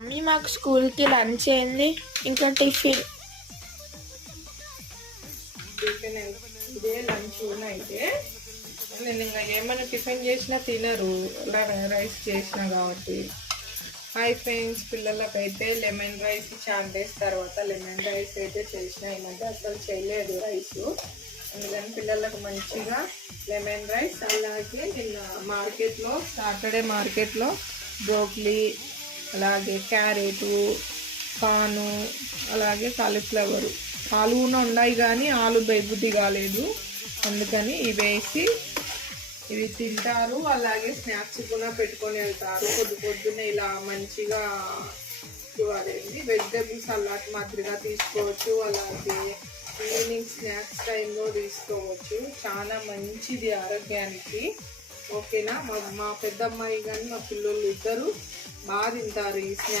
Mummy మాకు స్కూల్కి lunch అయింది, ఇంకా టిఫిన్. ఇదే లంచ్ అయితే నేను ఇంకా ఏమైనా టిఫిన్ చేసినా తినరు, రైస్ చేసినా కాబట్టి. హాయ్ ఫ్రెండ్స్, పిల్లలకైతే లెమన్ రైస్ చాలా డేస్ తర్వాత లెమన్ రైస్ అయితే చేసిన. ఈ మధ్య అసలు చేయలేదు రైస్, అందుకని పిల్లలకు మంచిగా లెమన్ రైస్. అలాగే నిన్న సాటర్డే మార్కెట్లో బ్రోక్లీ, అలాగే క్యారెటు, కార్ను, అలాగే కాలీఫ్లవరు, ఆలు కూడా ఉన్నాయి కానీ ఆలు బెగ్గుద్ది కాలేదు, అందుకని ఇవేసి ఇవి తింటారు. అలాగే స్నాక్స్ కూడా పెట్టుకొని వెళ్తారు. పొద్దున్నే ఇలా మంచిగా అదేంటి వెజిటేబుల్ సలాడ్ మాదిరిగా తీసుకోవచ్చు, అలాగే ఈవినింగ్ స్నాక్స్ టైంలో తీసుకోవచ్చు. చాలా మంచిది ఆరోగ్యానికి. ఓకేనా? మా పెద్దమ్మాయి కానీ మా పిల్లలు ఇద్దరు బాగా తింటారు ఈ స్నాక్స్.